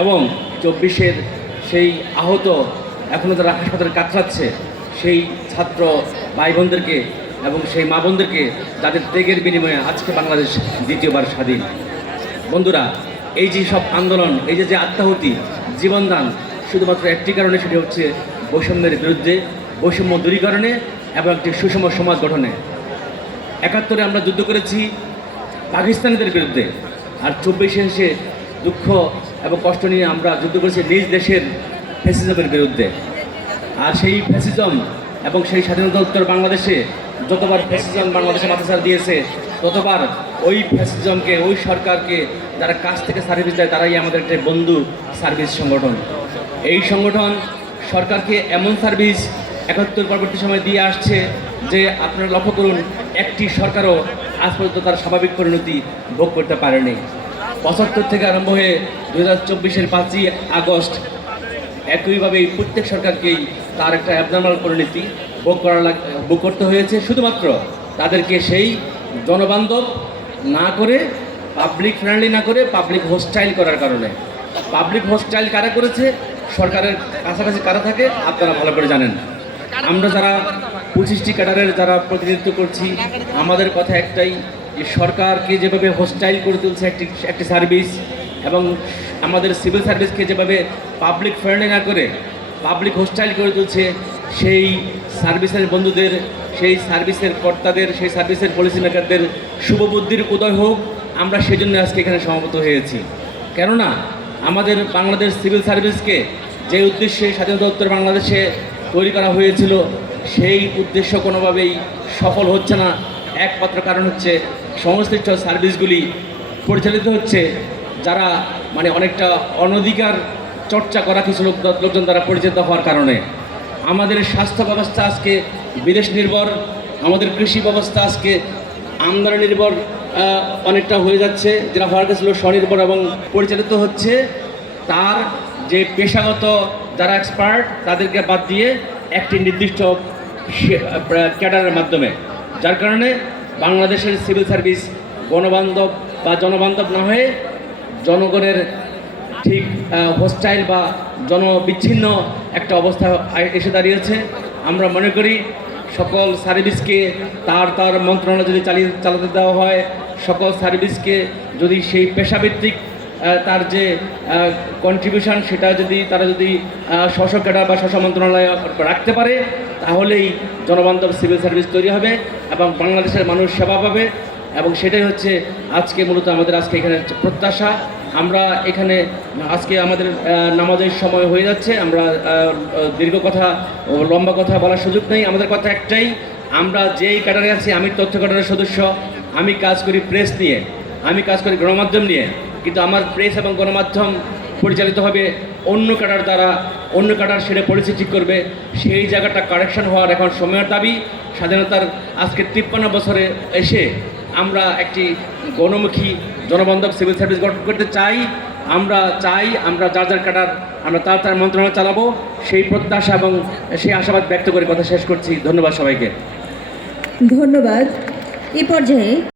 এবং 24-এর সেই আহত এখনও যারা হাসপাতালে কাতরাচ্ছে সেই ছাত্র ভাই বোনদেরকে এবং সেই মা বোনদেরকে যাদের ত্যাগের বিনিময়ে আজকে বাংলাদেশ দ্বিতীয়বার স্বাধীন। বন্ধুরা, এই যে সব আন্দোলন, এই যে আত্মাহুতি, জীবনদান, শুধুমাত্র একটি কারণে, সেটি হচ্ছে বৈষম্যের বিরুদ্ধে, বৈষম্য দূরীকরণে এবং একটি সুষম সমাজ গঠনে। 71-এ আমরা যুদ্ধ করেছি পাকিস্তানিদের বিরুদ্ধে, আর 24-এ এসে দুঃখ এবং কষ্ট নিয়ে আমরা যুদ্ধ করেছি নিজ দেশের ফ্যাসিজমের বিরুদ্ধে। আর সেই ফ্যাসিজম এবং সেই স্বাধীনতা উত্তর বাংলাদেশে যতবার ফ্যাসিজম বাংলাদেশে মাথাচাড়া দিয়েছে, ততবার ওই ফ্যাসিজমকে, ওই সরকারকে যারা কাছ থেকে সার্ভিস দেয়, তারাই আমাদের একটা বন্ধু সার্ভিস সংগঠন। এই সংগঠন সরকারকে এমন সার্ভিস 71 পরবর্তী সময় দিয়ে আসছে যে আপনারা লক্ষ্য করুন, একটি সরকারও আজ পর্যন্ত তার স্বাভাবিক পরিণতি ভোগ করতে পারেনি। 75 থেকে আরম্ভ হয়ে 2024-এর 5ই আগস্ট একইভাবে প্রত্যেক সরকারকেই তার একটা অ্যাবনর্মাল পরিণতি ভোগ করতে হয়েছে, শুধুমাত্র তাদেরকে সেই জনবান্ধব না করে, পাবলিক ফ্রেন্ডলি না করে, পাবলিক হোস্টাইল করার কারণে। পাবলিক হোস্টাইল কারা করেছে? সরকারের কাছাকাছি কারা থাকে আপনারা ভালো করে জানেন। আমরা যারা 25টি ক্যাডারের যারা প্রতিনিধিত্ব করছি, আমাদের কথা একটাই, যে সরকারকে যেভাবে হোস্টাইল করে তুলছে একটি সার্ভিস, এবং আমাদের সিভিল সার্ভিসকে যেভাবে পাবলিক ফ্রেন্ডলি না করে পাবলিক হোস্টাইল করে তুলছে, সেই সার্ভিসের বন্ধুদের, সেই সার্ভিসের কর্তাদের, সেই সার্ভিসের পলিসি মেকারদের শুভবুদ্ধির উদয় হোক। আমরা সেজন্য আজকে এখানে সমবেত হয়েছি। কেননা আমাদের বাংলাদেশ সিভিল সার্ভিসকে যে উদ্দেশ্যে স্বাধীনতা উত্তর বাংলাদেশে তৈরি করা হয়েছিল, সেই উদ্দেশ্য কোনোভাবেই সফল হচ্ছে না। একমাত্র কারণ হচ্ছে সংশ্লিষ্ট সার্ভিসগুলি পরিচালিত হচ্ছে যারা অনেকটা অনধিকার চর্চা করা কিছু লোকজন দ্বারা পরিচালিত হওয়ার কারণে। আমাদের স্বাস্থ্য ব্যবস্থা আজকে বিদেশ নির্ভর, আমাদের কৃষি ব্যবস্থা আজকে আমদানি নির্ভর অনেকটা হয়ে যাচ্ছে, যেটা হওয়ার গেছিল স্বনির্ভর, এবং পরিচালিত হচ্ছে তার যে পেশাগত যারা এক্সপার্ট তাদেরকে বাদ দিয়ে একটি নির্দিষ্ট ক্যাডারের মাধ্যমে, যার কারণে বাংলাদেশের সিভিল সার্ভিস গণবান্ধব বা জনবান্ধব না হয়ে জনগণের ঠিক হোস্টাইল বা জনবিচ্ছিন্ন একটা অবস্থা এসে দাঁড়িয়েছে। আমরা মনে করি সকল সার্ভিসকে তার মন্ত্রণালয় যদি চালাতে দেওয়া হয়, সকল সার্ভিসকে যদি সেই পেশাভিত্তিক তার যে কন্ট্রিবিউশন সেটা যদি তারা যদি স্ব ক্যাডার বা স্ব মন্ত্রণালয় রাখতে পারে, তাহলেই জনবান্ধব সিভিল সার্ভিস তৈরি হবে এবং বাংলাদেশের মানুষ সেবা পাবে। এবং সেটাই হচ্ছে আজকে মূলত আমাদের আজকে এখানে প্রত্যাশা। আমরা এখানে আজকে আমাদের নামাজের সময় হয়ে যাচ্ছে, আমরা দীর্ঘ কথা, লম্বা কথা বলার সুযোগ নেই। আমাদের কথা একটাই, আমরা যেই ক্যাডারে আছি, আমি তথ্য ক্যাডারের সদস্য, আমি কাজ করি প্রেস নিয়ে, আমি কাজ করি গণমাধ্যম নিয়ে, কিন্তু আমার প্রেস এবং গণমাধ্যম পরিচালিত হবে অন্য ক্যাডার দ্বারা। অন্য ক্যাডার সেটা পলিসি ঠিক করবে। সেই জায়গাটা কারেকশন হওয়ার এখন সময়ের দাবি। স্বাধীনতার আজকে 53 বছরে এসে আমরা একটি গণমুখী জনবান্ধব সিভিল সার্ভিস গঠন করতে চাই। আমরা চাই আমরা যার ক্যাডার আমরা তার মন্ত্রণালয় চালাবো, সেই প্রত্যাশা এবং সেই আশাবাদ ব্যক্ত করে কথা শেষ করছি। ধন্যবাদ সবাইকে। ধন্যবাদ। এই পর্যায়ে